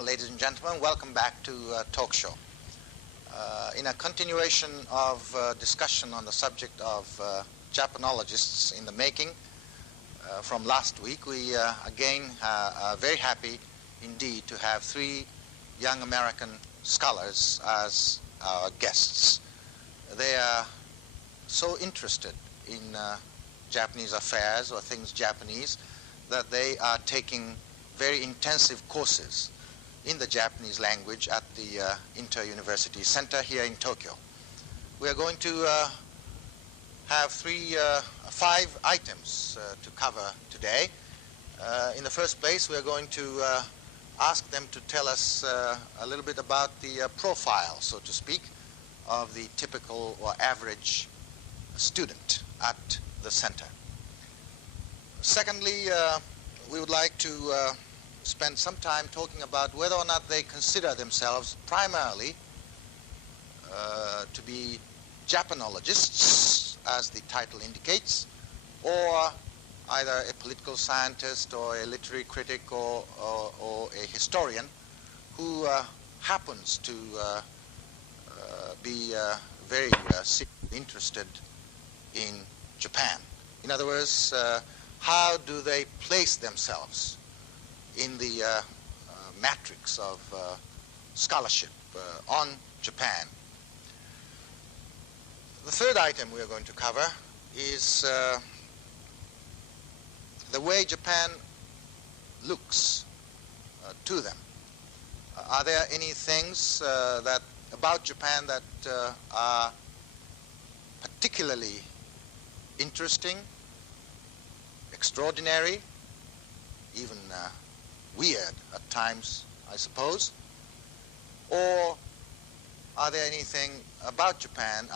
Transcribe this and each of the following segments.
ladies and gentlemen. Welcome back to Talk Show. In a continuation of discussion on the subject of Japanologists in the making from last week, we again are very happy indeed to have three young American scholars as our guests. They are so interested in Japanese affairs or things Japanese that they are taking very intensive courses in the Japanese language at the Inter-University Center here in Tokyo. We are going to have five items to cover today. In the first place, we are going to ask them to tell us a little bit about the profile, so to speak, of the typical or average student at the center. Secondly, we would like to spend some time talking about whether or not they consider themselves primarily to be Japanologists, as the title indicates, or either a political scientist or a literary critic or a historian who happens to be very interested in Japan. In other words, how do they place themselves in the matrix of scholarship on Japan? The third item we are going to cover is the way Japan looks to them. Are there any things about Japan that are particularly interesting, extraordinary, even weird at times, I suppose? Or are there any things about Japan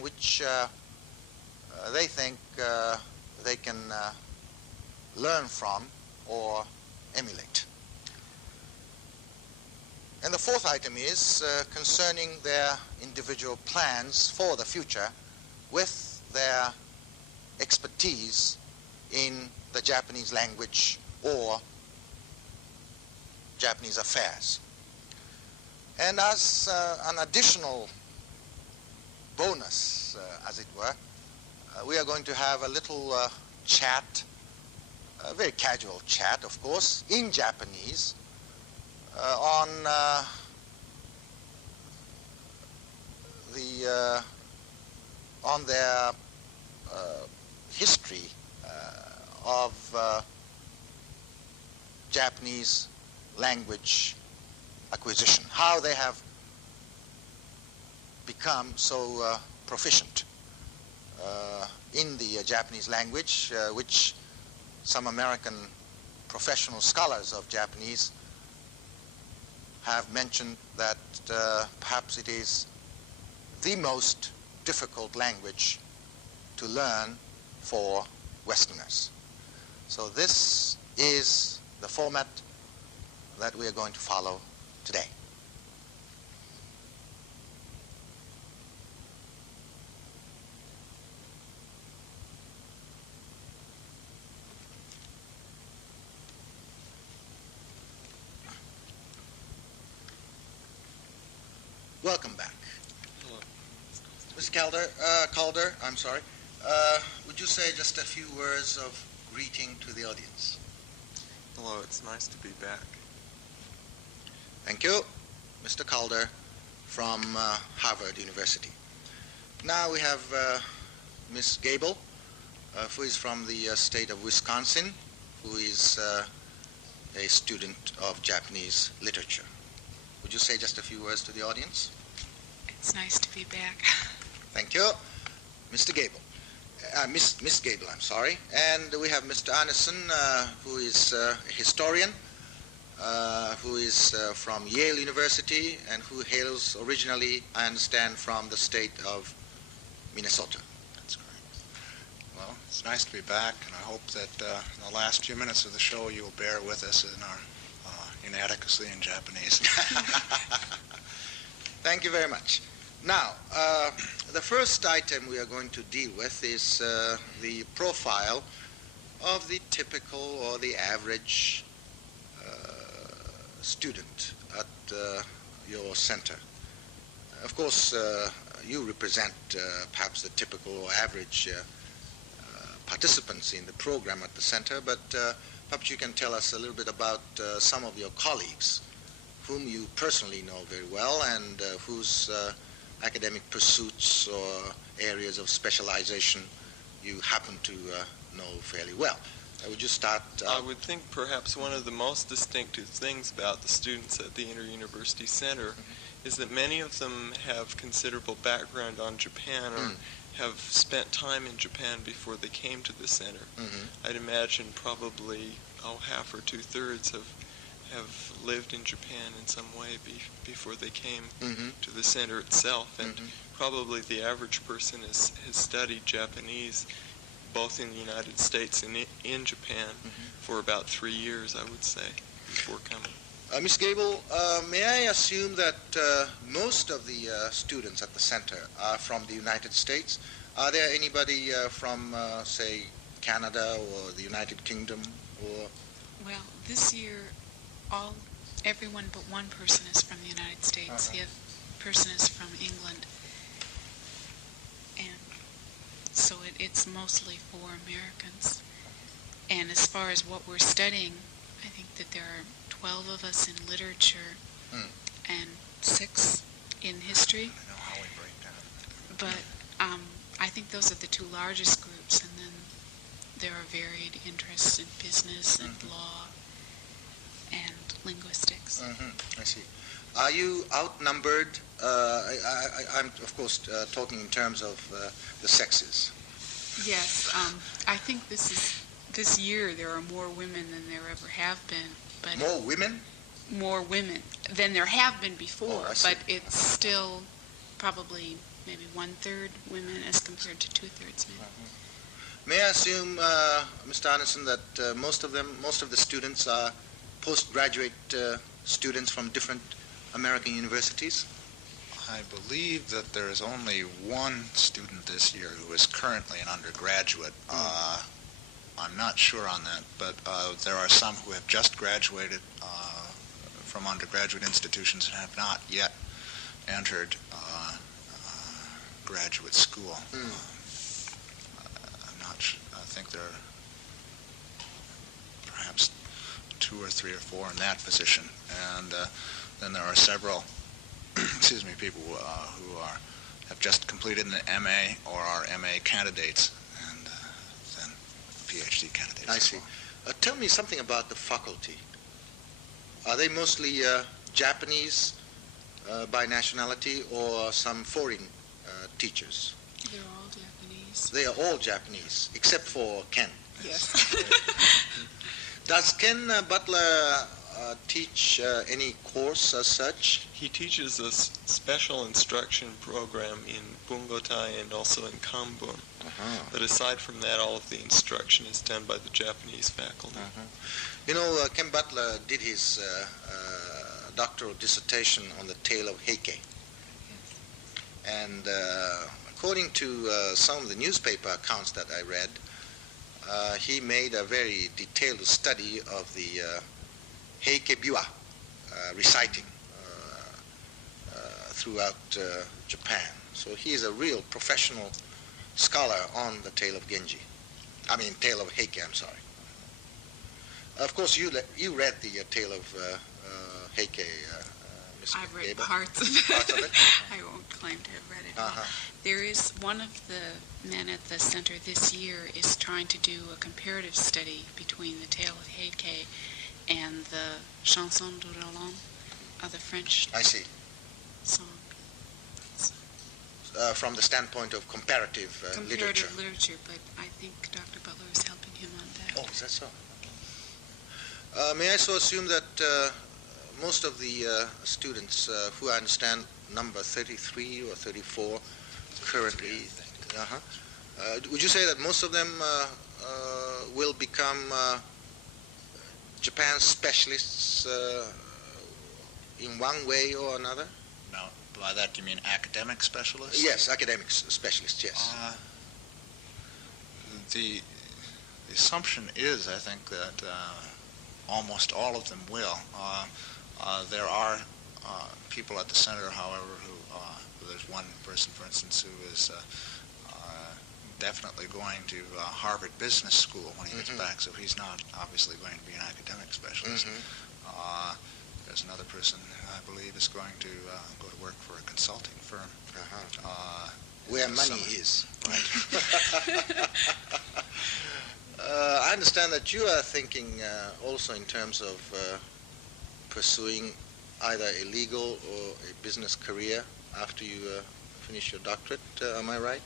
which they think they can learn from or emulate? And the fourth item is concerning their individual plans for the future with their expertise in the Japanese language or Japanese affairs. And as an additional bonus, as it were, we are going to have a little chat, a very casual chat, of course, in Japanese on their history of Japanese language acquisition, how they have become so proficient in the Japanese language, which some American professional scholars of Japanese have mentioned that perhaps it is the most difficult language to learn for Westerners. So this is the format that we are going to follow today. Welcome back. Hello. Mr. Calder, I'm sorry. Would you say just a few words of greeting to the audience? Hello, it's nice to be back. Thank you, Mr. Calder from Harvard University. Now we have Ms. Gable, who is from the state of Wisconsin, who is a student of Japanese literature. Would you say just a few words to the audience? It's nice to be back. Thank you. Mr. Gable. Miss Gable, I'm sorry. And we have Mr. Anderson, who is a historian, who is from Yale University, and who hails originally, I understand, from the state of Minnesota. That's correct. Well, it's nice to be back, and I hope that in the last few minutes of the show you'll bear with us in our inadequacy in Japanese. Thank you very much. Now, the first item we are going to deal with is the profile of the typical or the average student at your center. Of course, you represent perhaps the typical or average participants in the program at the center, but perhaps you can tell us a little bit about some of your colleagues whom you personally know very well and whose academic pursuits or areas of specialization you happen to know fairly well. Would you start? I would think perhaps one of the most distinctive things about the students at the Inter-University Center is that many of them have considerable background on Japan or have spent time in Japan before they came to the center. I'd imagine probably half or two-thirds have lived in Japan in some way before they came to the center itself, and probably the average person has studied Japanese both in the United States and in Japan for about 3 years, I would say, before coming. Ms. Gable, may I assume that most of the students at the center are from the United States? Are there anybody from, say, Canada or the United Kingdom? Or Well, this year, everyone but one person is from the United States. The other person is from England. And so it's mostly for Americans. And as far as what we're studying, I think that there are 12 of us in literature and 6 in history. I know how we break down. But I think those are the 2 largest groups, and then there are varied interests in business and law and linguistics. I see. Are you outnumbered? I'm, of course, talking in terms of the sexes. Yes, I think this year there are more women than there ever have been. But More women? More women than there have been before, I see. but it's still probably maybe 1/3 women as compared to 2/3 men. May I assume, Mr. Anderson, that most of the students are postgraduate students from different American universities? I believe that there is only one student this year who is currently an undergraduate. I'm not sure on that, but there are some who have just graduated from undergraduate institutions and have not yet entered graduate school. I'm not sure. I think there are perhaps 2 or 3 or 4 in that position, and then there are several people who have just completed an MA or are MA candidates, and then PhD candidates. I see. Tell me something about the faculty. Are they mostly Japanese by nationality or some foreign teachers? They're all Japanese. They are all Japanese, except for Ken. Yes. Does Ken Butler teach any course as such? He teaches a special instruction program in Bungotai and also in Kambun. But aside from that, all of the instruction is done by the Japanese faculty. You know, Ken Butler did his doctoral dissertation on the tale of Heike. And according to some of the newspaper accounts that I read, he made a very detailed study of the Heike Biwa reciting throughout Japan. So he is a real professional scholar on the tale of tale of Heike, I'm sorry. Of course, you read the tale of Heike, Ms. I've read Gable. parts of it. Parts of it? I won't claim to have read it all. There is one of the men at the center this year is trying to do a comparative study between the tale of Heike and the Chanson de Roland, the French I see. song. From the standpoint of comparative literature. Comparative literature, but I think Dr. Butler is helping him on that. Oh, is that so? May I so assume that most of the students, who I understand number 33 or 34 currently, would you say that most of them will become Japan specialists in one way or another? Now, by that you mean academic specialists? Yes, academic specialists, yes. The assumption is, I think, that almost all of them will. There are people at the center, however, who there's one person, for instance, who is definitely going to Harvard Business School when he gets back, so he's not obviously going to be an academic specialist. There's another person who I believe is going to go to work for a consulting firm. Where money is. Right. I understand that you are thinking also in terms of pursuing either a legal or a business career after you finish your doctorate. Am I right?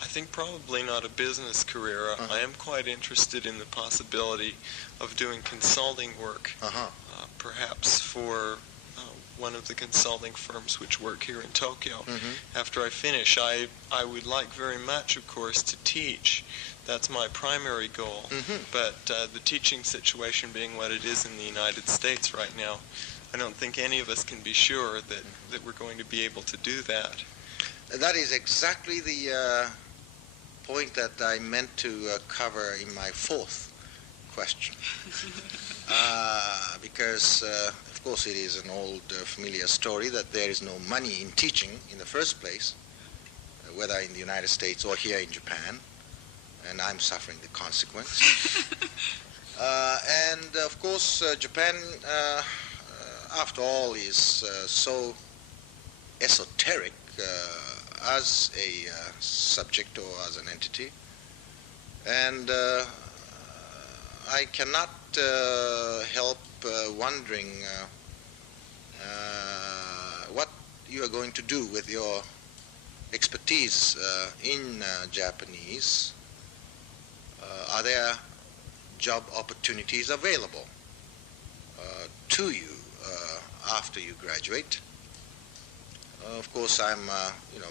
I think probably not a business career. I am quite interested in the possibility of doing consulting work, perhaps for one of the consulting firms which work here in Tokyo. After I finish, I would like very much, of course, to teach. That's my primary goal. But the teaching situation being what it is in the United States right now, I don't think any of us can be sure that we're going to be able to do that. That is exactly the point that I meant to cover in my fourth question. Because, of course, it is an old familiar story that there is no money in teaching in the first place, whether in the United States or here in Japan, and I'm suffering the consequence. And, of course, Japan, after all, is so esoteric as a subject or as an entity, and I cannot help wondering what you are going to do with your expertise in Japanese. Are there job opportunities available to you after you graduate? Of course, I'm,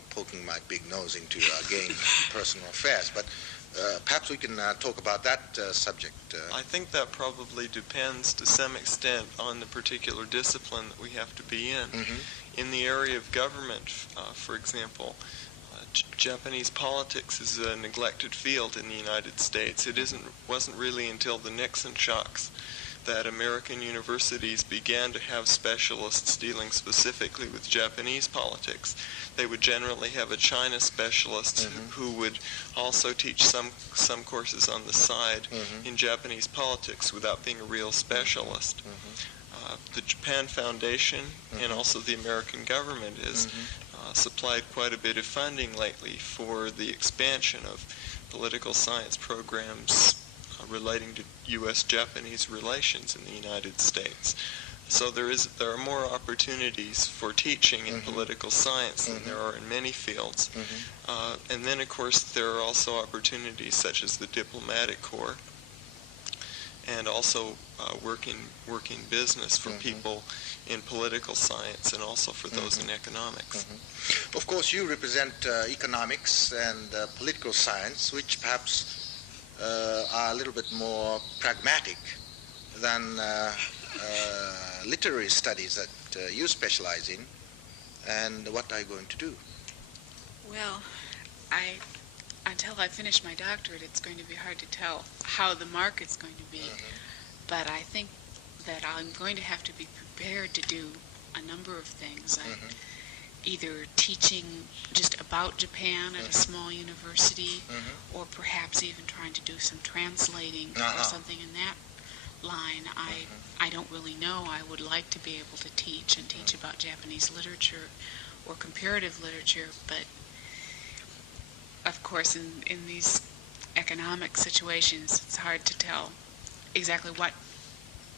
poking my big nose into, again, personal affairs, but perhaps we can talk about that subject. I think that probably depends to some extent on the particular discipline that we have to be in. In the area of government, for example, Japanese politics is a neglected field in the United States. It wasn't really until the Nixon shocks that American universities began to have specialists dealing specifically with Japanese politics. They would generally have a China specialist who would also teach some courses on the side in Japanese politics without being a real specialist. The Japan Foundation and also the American government has supplied quite a bit of funding lately for the expansion of political science programs relating to U.S.-Japanese relations in the United States. So there are more opportunities for teaching in political science than there are in many fields. And then, of course, there are also opportunities such as the diplomatic corps and also working business for people in political science and also for those in economics. Of course, you represent economics and political science, which perhaps are a little bit more pragmatic than literary studies that you specialize in. And what are you going to do? Well, until I finish my doctorate, it's going to be hard to tell how the market's going to be. But I think that I'm going to have to be prepared to do a number of things. Either teaching just about Japan at a small university, or perhaps even trying to do some translating or something in that line. I don't really know. I would like to be able to teach about Japanese literature or comparative literature, but of course in these economic situations it's hard to tell exactly what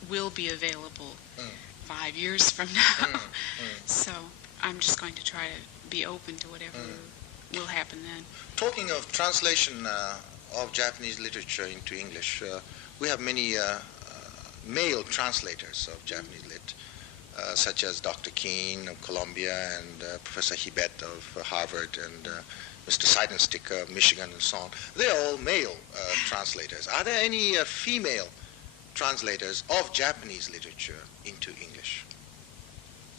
will be available 5 years from now. So I'm just going to try to be open to whatever will happen then. Talking of translation of Japanese literature into English, we have many male translators of Japanese lit, such as Dr. Keene of Columbia and Professor Hibet of Harvard and Mr. Seidenstick of Michigan and so on. They're all male translators. Are there any female translators of Japanese literature into English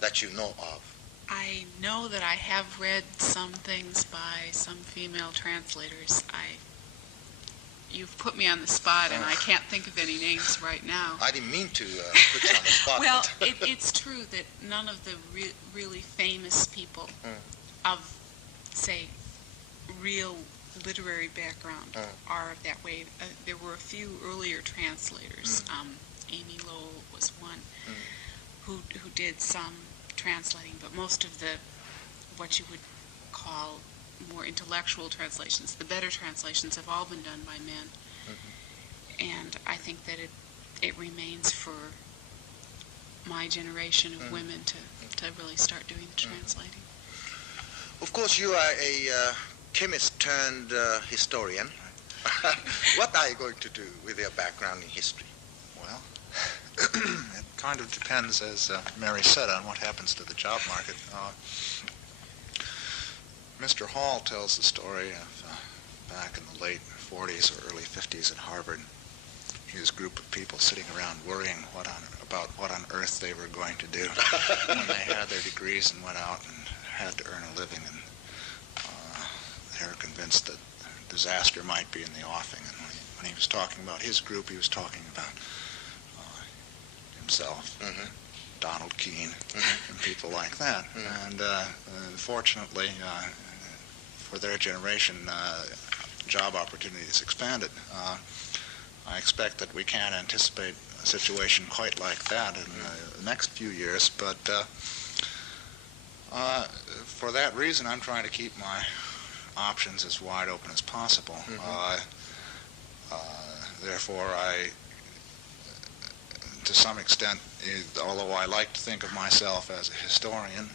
that you know of? I know that I have read some things by some female translators. you've put me on the spot, and I can't think of any names right now. I didn't mean to put you on the spot. Well, it's true that none of the really famous people of, say, real literary background are that way. There were a few earlier translators. Amy Lowell was one who did some translating, but most of the what you would call more intellectual translations, the better translations, have all been done by men. And I think that it remains for my generation of women to really start doing the translating. Of course, you are a chemist turned historian. What are you going to do with your background in history? Well, it kind of depends, as Mary said, on what happens to the job market. Mr. Hall tells the story of back in the late 40s or early 50s at Harvard. His group of people sitting around worrying about what on earth they were going to do when they had their degrees and went out and had to earn a living. And they were convinced that disaster might be in the offing. And when he was talking about his group, he was talking about himself, Donald Keene, and people like that. And fortunately, for their generation, job opportunities expanded. I expect that we can't anticipate a situation quite like that in the next few years, but for that reason, I'm trying to keep my options as wide open as possible. Therefore, to some extent, although I like to think of myself as a historian,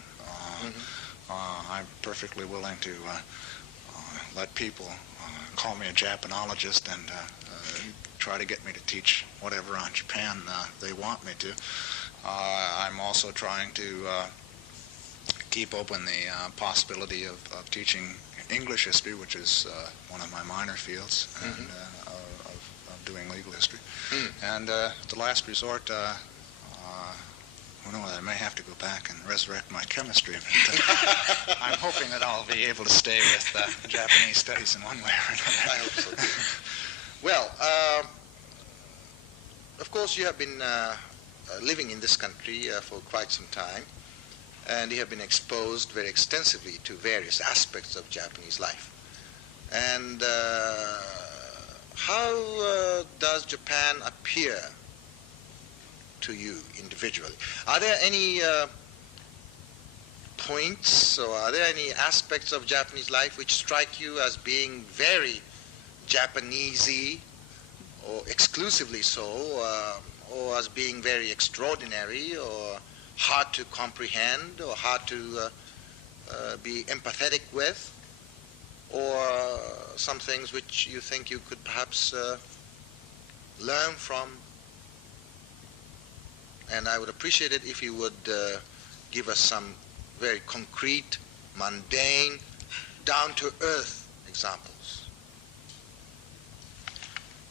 I'm perfectly willing to let people call me a Japanologist and try to get me to teach whatever on Japan they want me to. I'm also trying to keep open the possibility of teaching English history, which is one of my minor fields, and of doing legal history. And at the last resort, I may have to go back and resurrect my chemistry, but I'm hoping that I'll be able to stay with Japanese studies in one way or another. I hope so too. Well, of course you have been living in this country for quite some time, and you have been exposed very extensively to various aspects of Japanese life. And how does Japan appear to you individually? Are there any points, or are there any aspects of Japanese life which strike you as being very Japanesey, or exclusively so, or as being very extraordinary, or hard to comprehend, or hard to be empathetic with, or some things which you think you could perhaps learn from? And I would appreciate it if you would give us some very concrete, mundane, down-to-earth examples.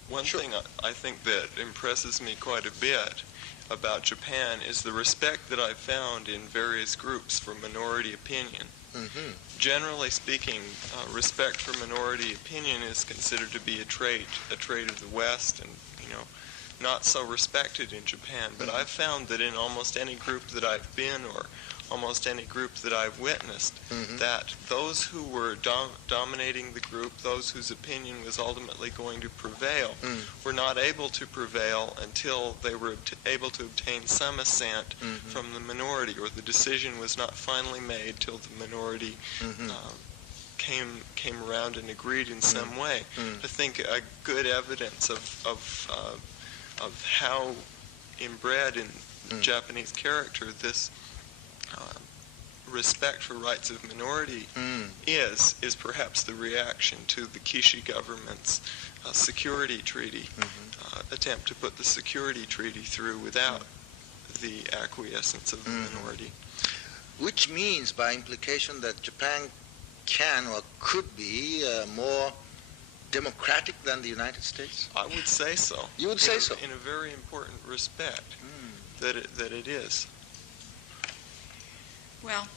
One thing I think that impresses me quite a bit about Japan is the respect that I've found in various groups for minority opinion. Generally speaking, respect for minority opinion is considered to be a trait of the West, and not so respected in Japan. But I've found that in almost any group that I've been, or almost any group that I've witnessed, that those who were dominating the group, those whose opinion was ultimately going to prevail, were not able to prevail until they were able to obtain some assent from the minority, or the decision was not finally made till the minority came around and agreed in some way. I think a good evidence of how inbred in Japanese character this respect for rights of minority is perhaps the reaction to the Kishi government's security treaty, attempt to put the security treaty through without the acquiescence of the minority. Which means, by implication, that Japan can or could be more democratic than the United States? I would say so. You would say so? In a very important respect, that it is. Well,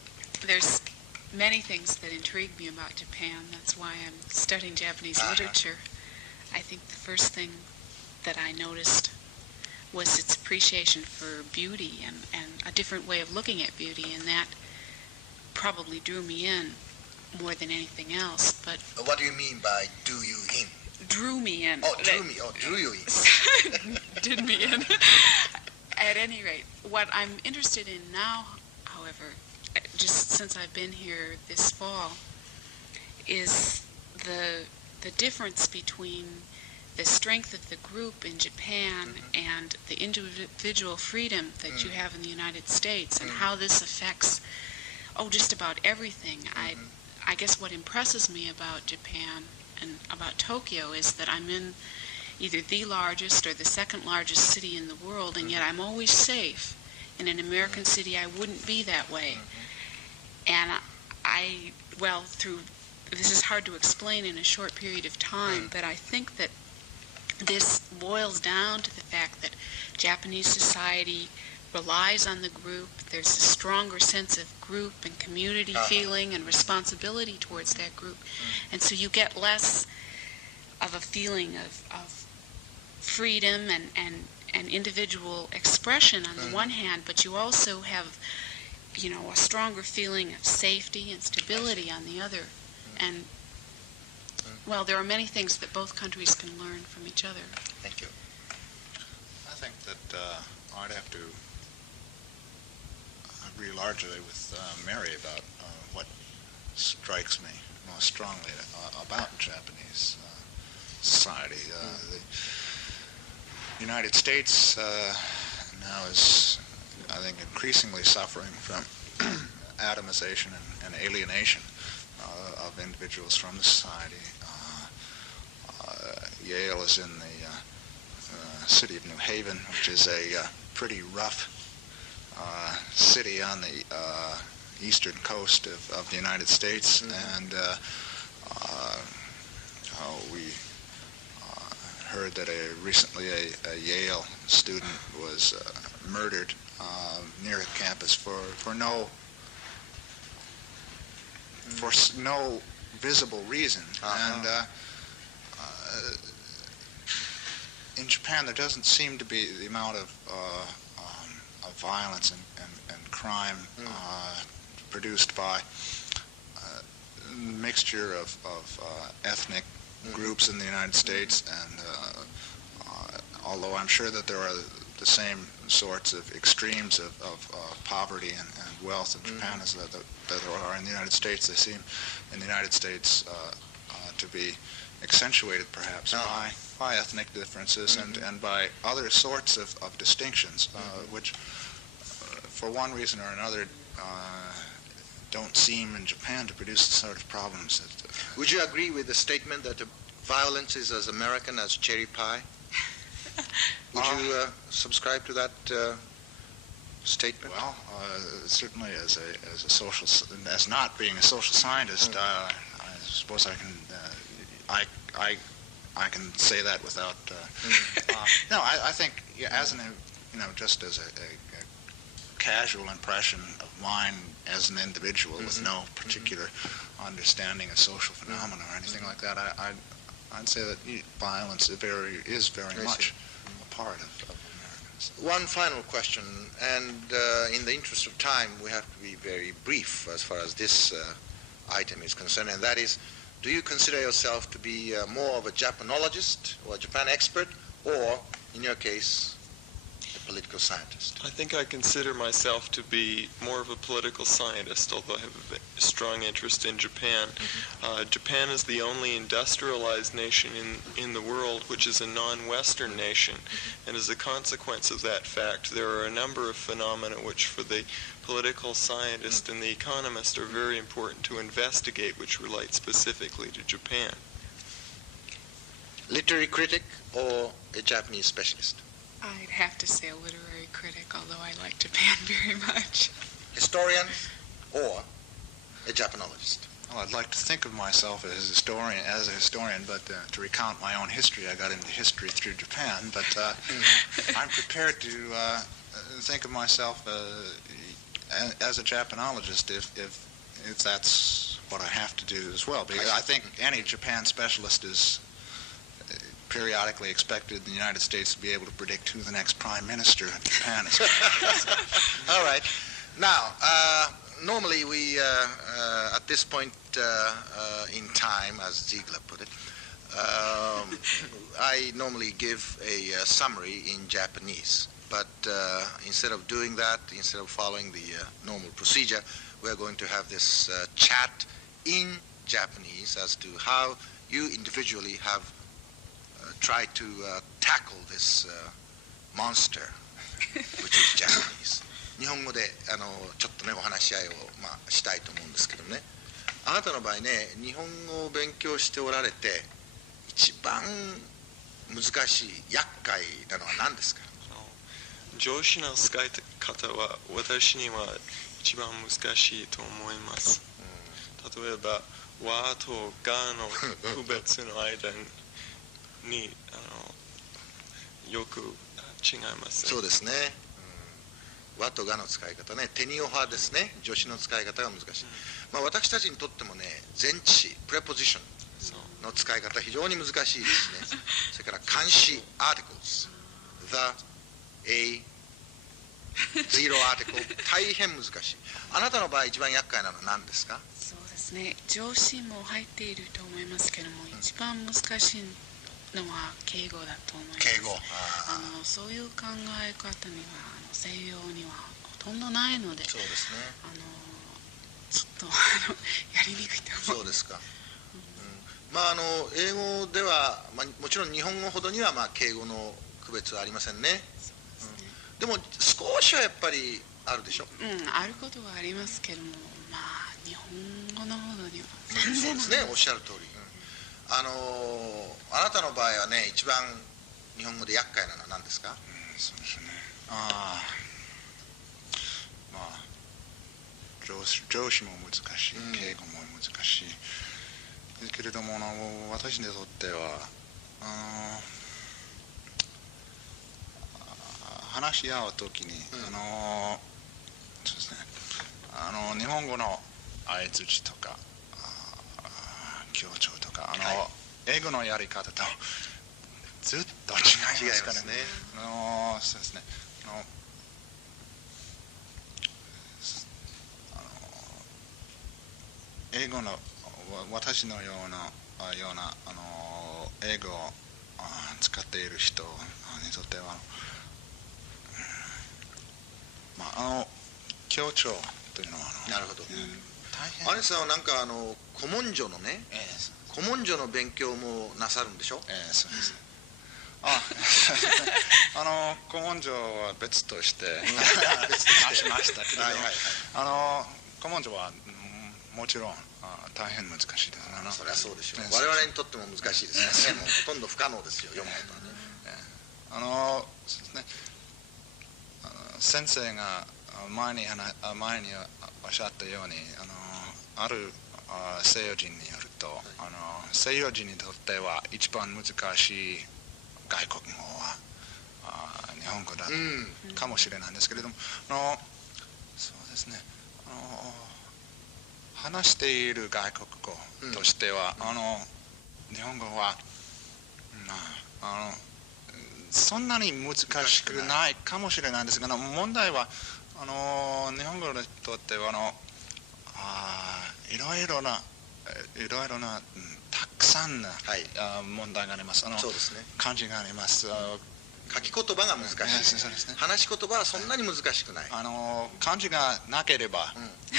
there's many things that intrigue me about Japan. That's why I'm studying Japanese literature. I think the first thing that I noticed was its appreciation for beauty and a different way of looking at beauty, and that probably drew me in more than anything else. But What do you mean by "do you in"? drew me in. Oh, drew you in. Did me in. At any rate, what I'm interested in now, however, just since I've been here this fall, is the difference between the strength of the group in Japan and the individual freedom that you have in the United States, and how this affects, just about everything. I guess what impresses me about Japan and about Tokyo is that I'm in either the largest or the second largest city in the world, and yet I'm always safe. In an American city, I wouldn't be that way. And this is hard to explain in a short period of time, but I think that this boils down to the fact that Japanese society relies on the group. There's a stronger sense of group and community feeling and responsibility towards that group. And so you get less of a feeling of freedom and individual expression on the one hand, but you also have, a stronger feeling of safety and stability on the other. And, there are many things that both countries can learn from each other. Thank you. I think that I'd have to agree largely with Mary about what strikes me most strongly about Japanese society. The United States now is, I think, increasingly suffering from atomization and alienation of individuals from the society. Yale is in the city of New Haven, which is a pretty rough city on the eastern coast of the United States, and we heard that recently a Yale student was murdered near a campus for no visible reason. And in Japan, there doesn't seem to be the amount of violence and crime produced by a mixture of ethnic groups in the United States, and although I'm sure that there are the same sorts of extremes of poverty and wealth in Japan as that there are in the United States, they seem in the United States to be accentuated perhaps by ethnic differences and by other sorts of distinctions, which for one reason or another don't seem in Japan to produce the sort of problems that... Would you agree with the statement that violence is as American as cherry pie? Would you subscribe to that statement? Well, certainly as not being a social scientist, I suppose I can say that without. No, I think just as a casual impression of mine as an individual with no particular understanding of social phenomena or anything like that, I'd say that violence is very much a part of Americans. One final question, and in the interest of time, we have to be very brief as far as this item is concerned, and that is, do you consider yourself to be more of a Japanologist or a Japan expert, or, in your case, a political scientist? I think I consider myself to be more of a political scientist, although I have a strong interest in Japan. Japan is the only industrialized nation in the world which is a non-Western nation, and as a consequence of that fact, there are a number of phenomena which for the political scientist and the economist are very important to investigate, which relate specifically to Japan. Literary critic or a Japanese specialist? I'd have to say a literary critic, although I like Japan very much. Historian or a Japanologist? Well, I'd like to think of myself as a historian, but to recount my own history, I got into history through Japan. But I'm prepared to think of myself as a Japanologist if that's what I have to do as well. Because I think any Japan specialist is periodically expected the United States to be able to predict who the next prime minister of Japan is. All right. Now, normally we, at this point in time, as Ziegler put it, I normally give a summary in Japanese. But instead of doing that, instead of following the normal procedure, we're going to have this chat in Japanese as to how you individually have tried to tackle this monster, which is Japanese. 日本語でちょっとねお話し合いを、したいと思うんですけどね。あなたの場合ね、日本語を勉強しておられて一番難しい厄介なのは何ですか？上司の使い方は私には一番難しいと思います。例えば和とがの区別の間によく違います。そうですね。和とがの使い方ね、テニオ派ですね。助詞の使い方が難しい。私たちにとってもね、前置詞、プレポジションの使い方非常に難しいですね。それから冠詞、articles、the、a、zero article、大変難しい。あなたの場合一番厄介なのは何ですか？そうですね。上詞も入っていると思いますけども、一番難しいのは敬語だと思います。敬語。そういう考え方には西洋にはほとんどないので、そうですね。ちょっとやりにくいと思う。そうですか。英語では、もちろん日本語ほどには敬語の区別はありませんね。でも少しはやっぱりあるでしょ。あることはありますけども、日本語のほどには全然そうですね。おっしゃる通り。あなたの場合はね、一番日本語で厄介なのは何ですか？そうですね。上司も難しい、敬語も難しいですけれども、私にとっては話し合うときに、そうですね、日本語の相づちとか強調とか英語のやり方とずっと違いますからね。そうですね。英語の私のような英語を使っている人にとっては強調というのはなるほど。アレさんはなんか古文書のね、古文書の勉強もなさるんでしょ？そうです。古文書は別としてしましたけれど、古文書はもちろん大変難しいです。そりゃそうでしょう。我々にとっても難しいですね。もうほとんど不可能ですよ、読むことはね。そうですね。先生が前におっしゃったように、ある西洋人によると、西洋人にとっては一番難しい外国語は日本語だかもしれないんですけれども、そうですね。話している外国語としては、日本語はそんなに難しくないかもしれないんですが、問題は日本語にとってはいろいろなたくさんの問題があります。そうですね。漢字があります。書き言葉が難しい。そうですね。話し言葉はそんなに難しくない。漢字がなければ、日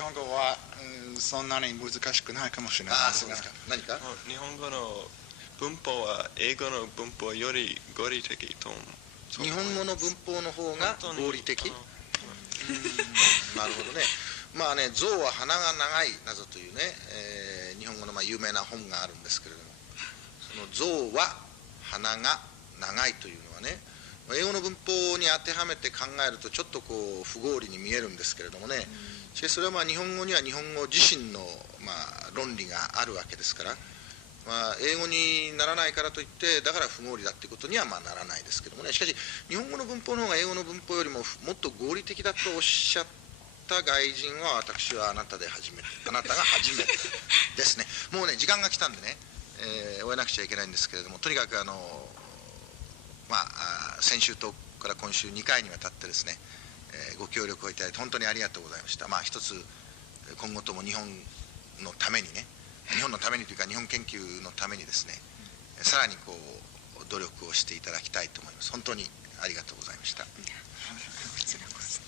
本語はそんなに難しくないかもしれないですが。何か？日本語の文法は英語の文法より合理的と思う。日本語の文法の方が合理的？なるほどね。象は鼻が長いなどというね、日本語の有名な本があるんですけれども、その象は鼻が長いというのはね、英語の文法に当てはめて考えるとちょっと不合理に見えるんですけれどもね、しかしそれは日本語には日本語自身の論理があるわけですから、英語にならないからといってだから不合理だっていうことにはならないですけどもね。しかし日本語の文法の方が英語の文法よりももっと合理的だとおっしゃった外人は私はあなたが初めてですね。もうね時間が来たんでね、終えなくちゃいけないんですけれども、とにかく先週とから今週2回にわたってですね、ご協力をいただいて本当にありがとうございました。一つ今後とも日本のためにね、日本のためにというか日本研究のためにですね、さらにこう努力をしていただきたいと思います。本当にありがとうございました。こちらこそ。